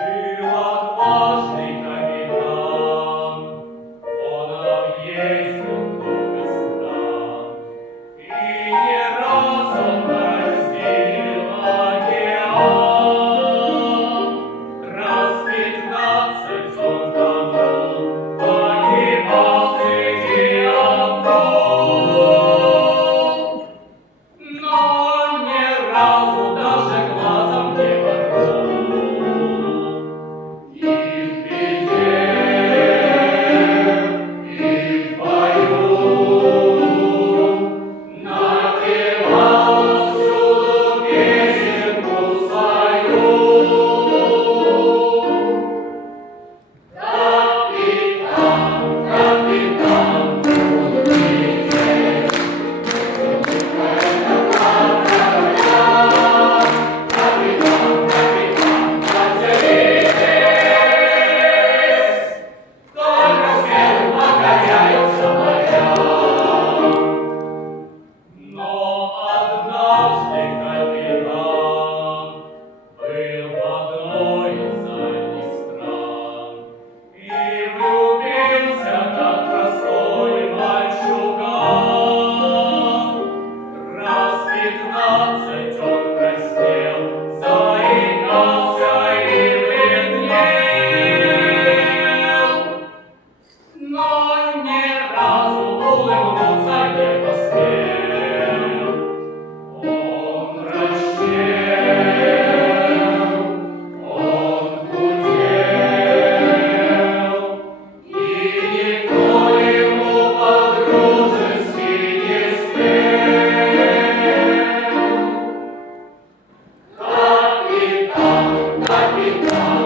Жил отважный капитан, он объездил много стран, и не раз он бороздил океан. Раз 15 он тонул, погибал среди акул, но ни разу даже глазом не моргнул. И в беде, и в бою напевал всюду песенку свою. Капитан, капитан, но однажды капитан был в одной из дальних стран и влюбился, как простой мальчуган. Раз 15 он краснел, заикался и бледнел, но ни разу улыбнуться не посмел. Он мрачнел, он худел, и никто ему по-дружески не смел. Капитан, капитан,